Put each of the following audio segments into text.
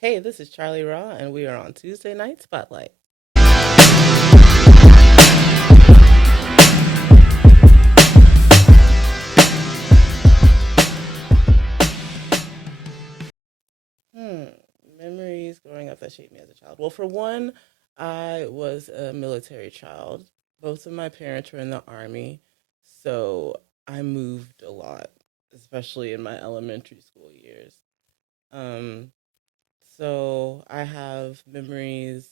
Hey, this is Charlie Raw, and we are on Tuesday Night Spotlight. Hmm, Memories growing up that shaped me as a child. Well, for one, I was a military child. Both of my parents were in the Army, so I moved a lot, especially in my elementary school years. Um, so I have memories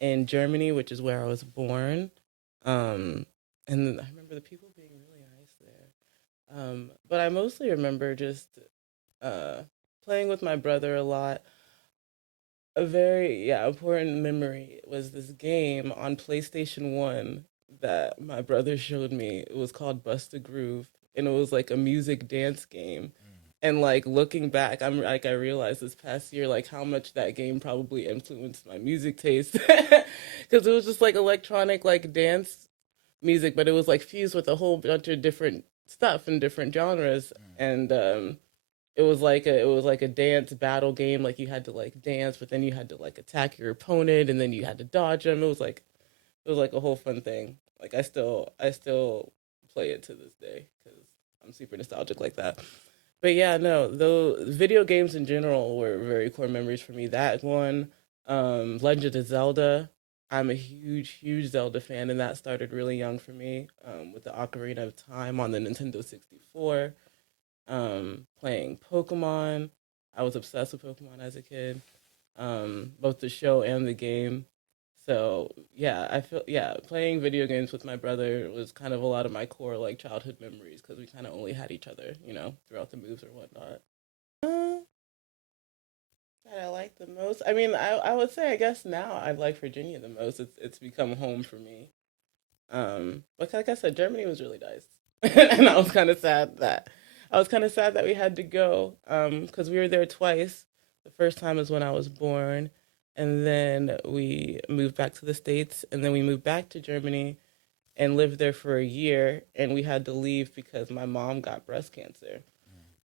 in Germany, which is where I was born. Um, and I remember the people being really nice there. But I mostly remember just uh, playing with my brother a lot. A very important memory was this game on PlayStation 1 that my brother showed me. It was called Bust a Groove, and it was like a music dance game. And like looking back, I realized this past year like how much that game probably influenced my music taste because it was just like electronic like dance music, but it was like fused with a whole bunch of different stuff and different genres. And it was like a dance battle game. Like you had to like dance, but then you had to like attack your opponent, and then you had to dodge them. It was like a whole fun thing. Like I still play it to this day because I'm super nostalgic like that. But yeah, no, though video games in general were very core memories for me. That one, Legend of Zelda. I'm a huge Zelda fan, and that started really young for me with the Ocarina of Time on the Nintendo 64. Playing Pokemon. I was obsessed with Pokemon as a kid, both the show and the game. So yeah, I feel yeah, playing video games with my brother was kind of a lot of my core like childhood memories because we kind of only had each other, throughout the moves or whatnot. That I like the most. I mean, I would say I guess now I like Virginia the most. It's become home for me. But like I said, Germany was really nice, and I was kind of sad that we had to go because we were there twice. The first time is when I was born, and then we moved back to the States, and then we moved back to Germany and lived there for a year, and we had to leave because my mom got breast cancer,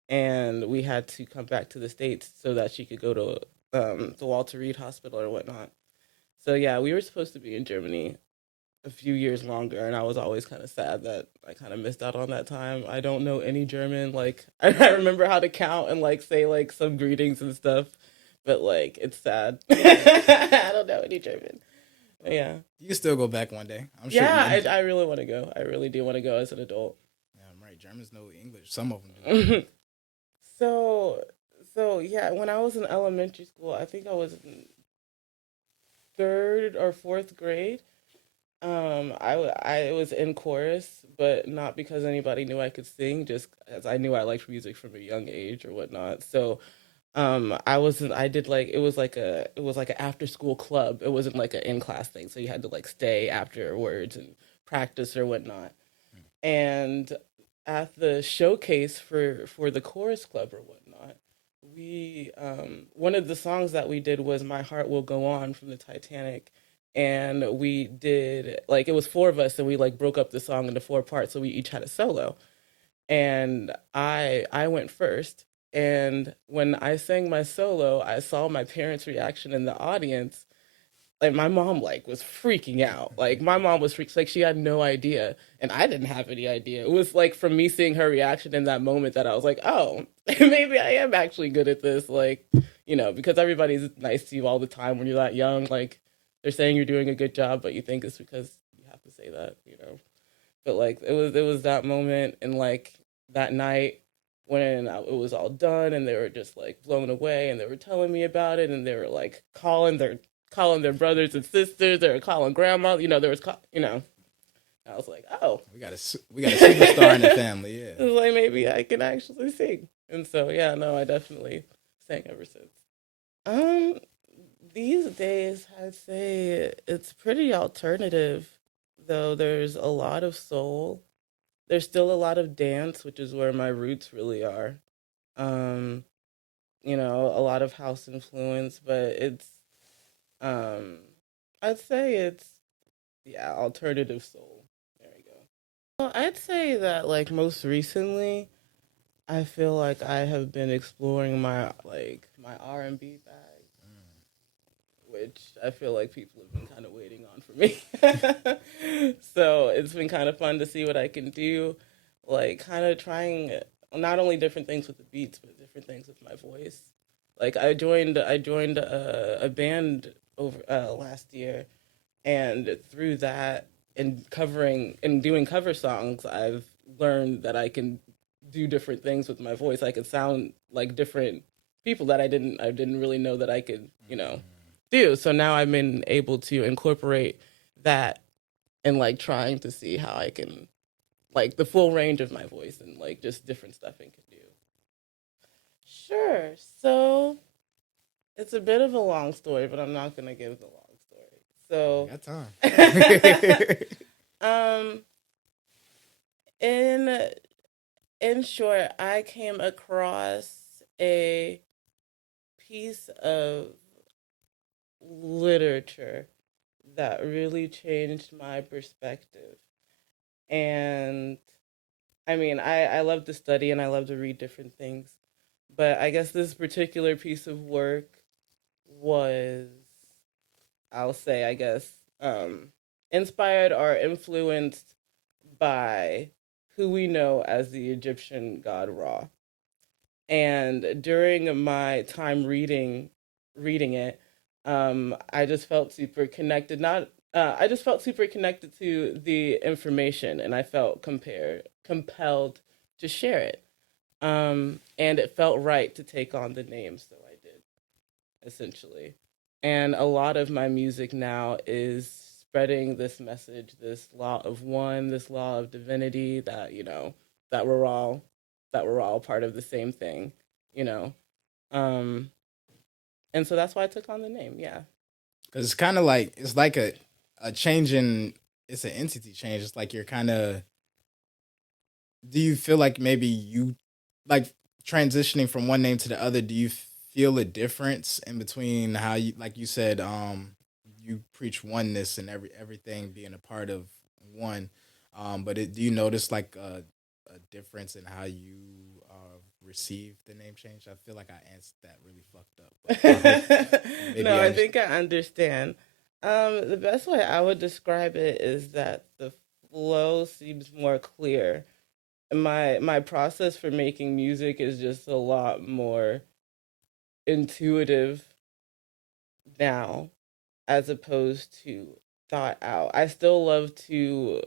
and we had to come back to the States so that she could go to the Walter Reed Hospital or whatnot. So yeah, we were supposed to be in Germany a few years longer, and I was always kind of sad that I kind of missed out on that time. I don't know any German. Like I remember how to count and like say like some greetings and stuff, but like it's sad. I don't know any German. But yeah, You can still go back one day. I'm sure. yeah. I really want to go. I really do want to go as an adult. Yeah, I'm right. Germans know English. Some of them do. so so yeah, when I was in elementary school, I think I was in third or fourth grade. I was in chorus, but not because anybody knew I could sing, just as I knew I liked music from a young age or whatnot. So, I did like it was like an after school club. It wasn't like an in class thing, so you had to like stay afterwards and practice or whatnot. And at the showcase for the chorus club or whatnot, we one of the songs that we did was "My Heart Will Go On" from the Titanic, and we did like it was four of us, and we like broke up the song into four parts, so we each had a solo, and I went first. And when I sang my solo, I saw my parents' reaction in the audience, like my mom like was freaking out. Like my mom was freaked, like she had no idea, and I didn't have any idea. It was like from me seeing her reaction in that moment that I was like, oh, maybe I am actually good at this. Like, because everybody's nice to you all the time when you're that young. Like they're saying you're doing a good job, but you think it's because you have to say that. But like it was that moment and like that night when it was all done and they were just like blown away and they were telling me about it and they were like calling their brothers and sisters, they were calling grandma, there was I was like, oh. We got a superstar in the family. Yeah. It was like maybe I can actually sing. And so yeah, no, I definitely sang ever since. Um these days I'd say it's pretty alternative, though there's a lot of soul. There's still a lot of dance, which is where my roots really are. Um, a lot of house influence, but it's um I'd say it's alternative soul. There you go. Well, I'd say that like most recently, I feel like I have been exploring my my R&B bag. which I feel like people have been kind of waiting on for me. So it's been kind of fun to see what I can do, like kind of trying not only different things with the beats, but different things with my voice. Like I joined a band over last year, and through that and covering and doing cover songs, I've learned that I can do different things with my voice. I could sound like different people that I didn't really know that I could, do. So now I've been able to incorporate that and like trying to see how I can like the full range of my voice and like just different stuff I can do. Sure. So it's a bit of a long story, but I'm not gonna give the long We story. got time. So, in short, I came across a piece of literature that really changed my perspective. And I mean, I love to study and I love to read different things, but I guess this particular piece of work was, I'll say, I guess, inspired or influenced by who we know as the Egyptian god Ra. And during my time reading it, I just felt super connected. Not I just felt super connected to the information, and I felt compelled to share it. And it felt right to take on the name, so I did essentially. And a lot of my music now is spreading this message, this law of one, this law of divinity that, that we're all part of the same thing, you know. Um and so that's why I took on the name, yeah. Because it's kind of like it's like a change in it's an entity change. It's like you're kind of. Do you feel like maybe you like transitioning from one name to the other? Do you feel a difference in between how you like you said you preach oneness and everything being a part of one, but do you notice like a difference in how you receive the name change? I feel like I answered that really fucked up, but I hope maybe No, you I understand. think I understand. The best way I would describe it is that the flow seems more clear. My process for making music is just a lot more intuitive now as opposed to thought out. I still love to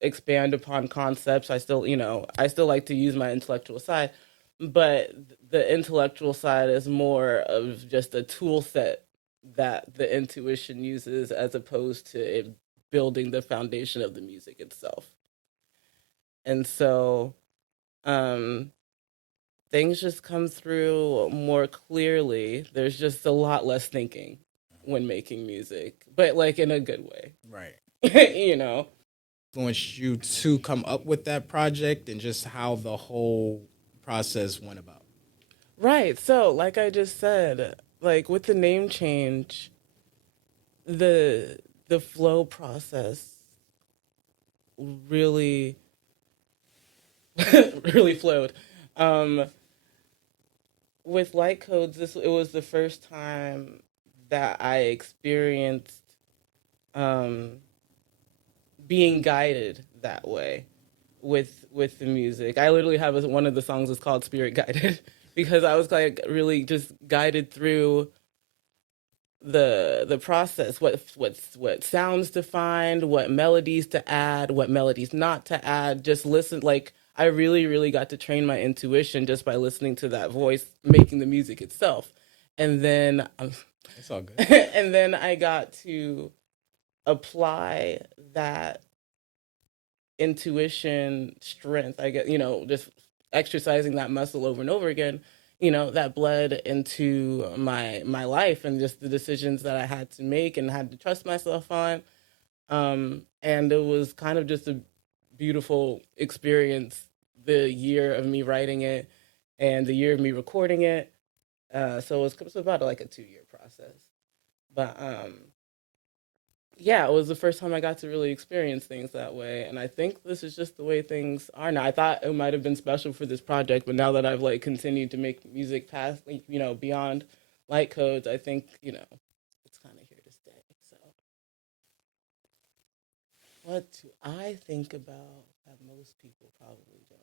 expand upon concepts. I still like to use my intellectual side, but the intellectual side is more of just a tool set that the intuition uses as opposed to it building the foundation of the music itself. And so, um, things just come through more clearly. There's just a lot less thinking when making music, but like in a good way, Right. you know? Influenced you to come up with that project and just how the whole process went about? Right. So, like I just said, like with the name change, the flow process really really flowed. Um, with light codes, this it was the first time that I experienced um, being guided that way with the music. I literally have one of the songs is called Spirit Guided because I was like really just guided through the process, what sounds to find, what melodies to add, what melodies not to add. Just listen, like I really got to train my intuition just by listening to that voice making the music itself. And then It's all good. and then I got to apply that intuition strength, I guess, just exercising that muscle over and over again, that bled into my life and just the decisions that I had to make and had to trust myself on. And it was kind of just a beautiful experience, the year of me writing it and the year of me recording it. So it was about like a 2-year process. But yeah, it was the first time I got to really experience things that way. And I think this is just the way things are now. I thought it might have been special for this project, but now that I've like continued to make music past, like, beyond light codes, I think, it's kind What do I think about that most people probably don't?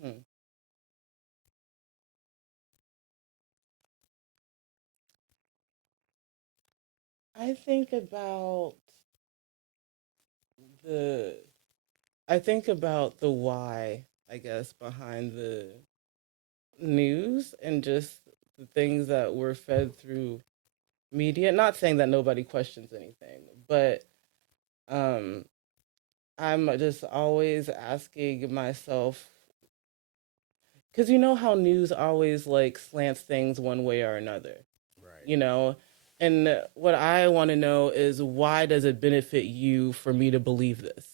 Hmm. I think about the I think about the why, I guess, behind the news and just the things that were fed through media. Not saying that nobody questions anything, but um, I'm just always asking myself, because you know how news always like slants things one way or another, Right. you know? And what I want to know is why does it benefit you for me to believe this?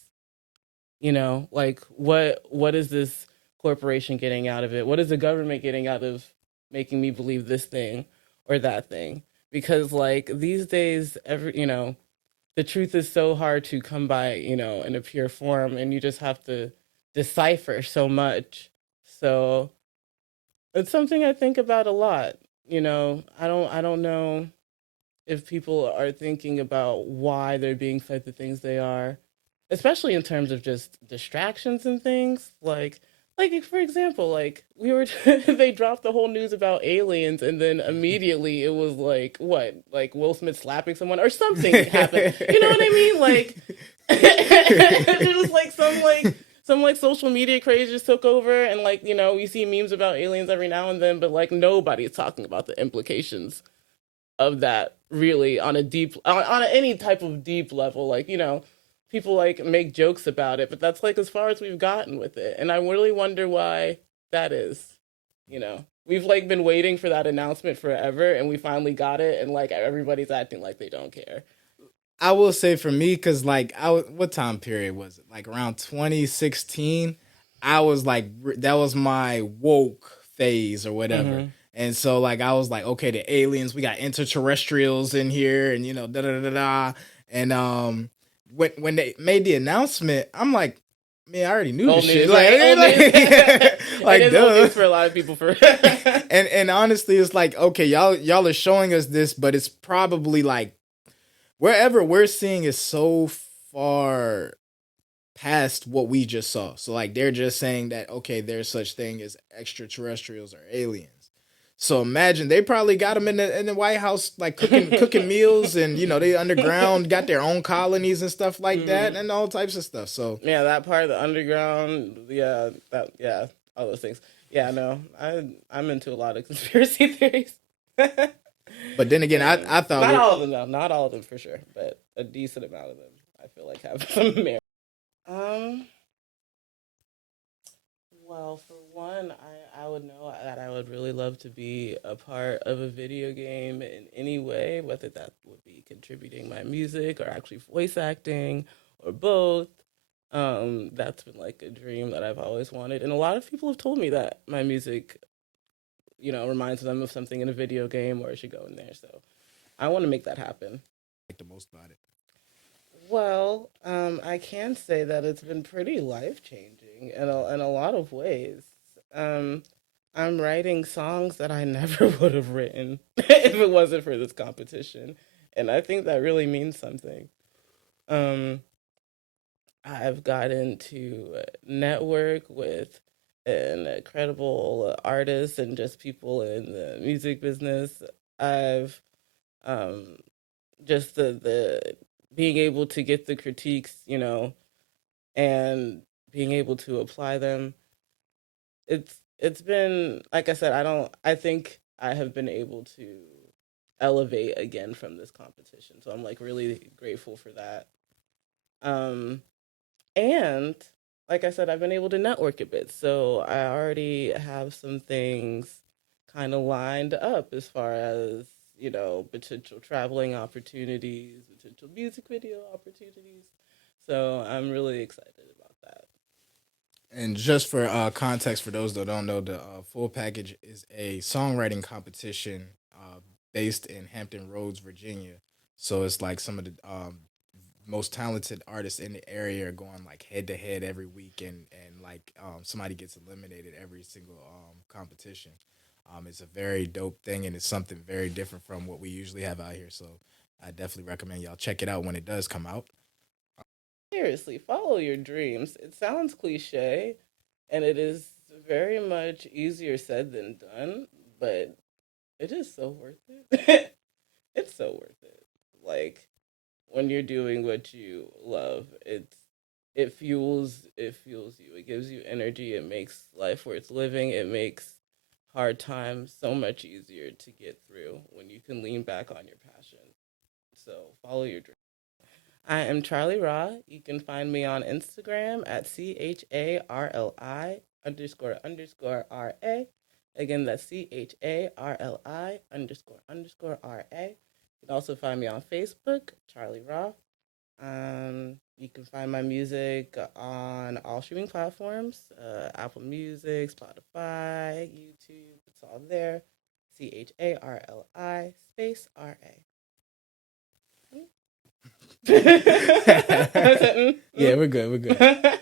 You know, like what is this corporation getting out of it? What is the government getting out of making me believe this thing or that thing? Because like these days, the truth is so hard to come by, in a pure form, and you just have to decipher so much. So it's something I think about a lot. I don't know if people are thinking about why they're being fed the things they are, especially in terms of just distractions and things. Like for example, like we were, they dropped the whole news about aliens, and then immediately it was like what, like Will Smith slapping someone or something happened. You know what I mean? Like it was like some social media craze just took over, and like we see memes about aliens every now and then, but like nobody's talking about the implications of that really on a deep on any type of deep level. Like people like make jokes about it, but that's like as far as we've gotten with it, and I really wonder why that is. We've like been waiting for that announcement forever, and we finally got it, and like everybody's acting like they don't care. I will say for me, because like what time period was it? Like around 2016. I was like, that was my woke phase or whatever. Mm-hmm. And so like I was like, okay, the aliens, we got extraterrestrials in here, and da da da da. And when they made the announcement, I'm like, man, I already knew this Old shit. news, right? Old news. Like, It like is old duh. news for a lot of people. For And honestly, it's like, okay, y'all are showing us this, but it's probably like wherever we're seeing is so far past what we just saw. So like they're just saying that okay, there's such thing as extraterrestrials or aliens. So imagine they probably got them in the White House like cooking meals, and they underground got their own colonies and stuff like that, Mhm. and all types of stuff. So Yeah, that part of the underground, yeah, all those things. Yeah, no, I'm into a lot of conspiracy theories. but then again, I thought Not we all of them though, not all of them for sure, but a decent amount of them I feel like have some merit. Um, well, for one, I would know that I would really love to be a part of a video game in any way, whether that would be contributing my music or actually voice acting or both. That's been like a dream that I've always wanted, and a lot of people have told me that my music, reminds them of something in a video game or it should go in there. So I want to make that happen. like the most about it. Well, I can say that it's been pretty life changing in a lot of ways. Um, I'm writing songs that I never would have written if it wasn't for this competition, and I think that really means something. Um, I've gotten to network with an incredible artists and just people in the music business. I've um, just the being able to get the critiques, and being able to apply them. It's been like I said. I think I have been able to elevate again from this competition. So I'm like really grateful for that. Um, And like I said, I've been able to network a bit. So I already have some things kind of lined up as far as, potential traveling opportunities, potential music video opportunities. So I'm really excited about that. And just for context, for those that don't know, the full package is a songwriting competition based in Hampton Roads, Virginia. So it's like some of the most talented artists in the area are going like head to head every week, and like somebody gets eliminated every single competition. It's a very dope thing, and it's something very different from what we usually have out here. So I definitely recommend y'all check it out when it does come out. Seriously, follow your dreams. It sounds cliche, and it is very much easier said than done, but it is so worth it. It's so worth it. Like when you're doing what you love, it fuels you. It gives you energy. It makes life worth living. It makes hard times so much easier to get through when you can lean back on your passion. So follow your dream. I am Charlie Raw. You can find me on Instagram at CHARLI __RA. Again, that's CHARLI __RA. You can also find me on Facebook, Charlie Raw. You can find my music on all streaming platforms, Apple Music, Spotify, YouTube. It's all there. CHARLI space RA. Yeah, we're good. We're good.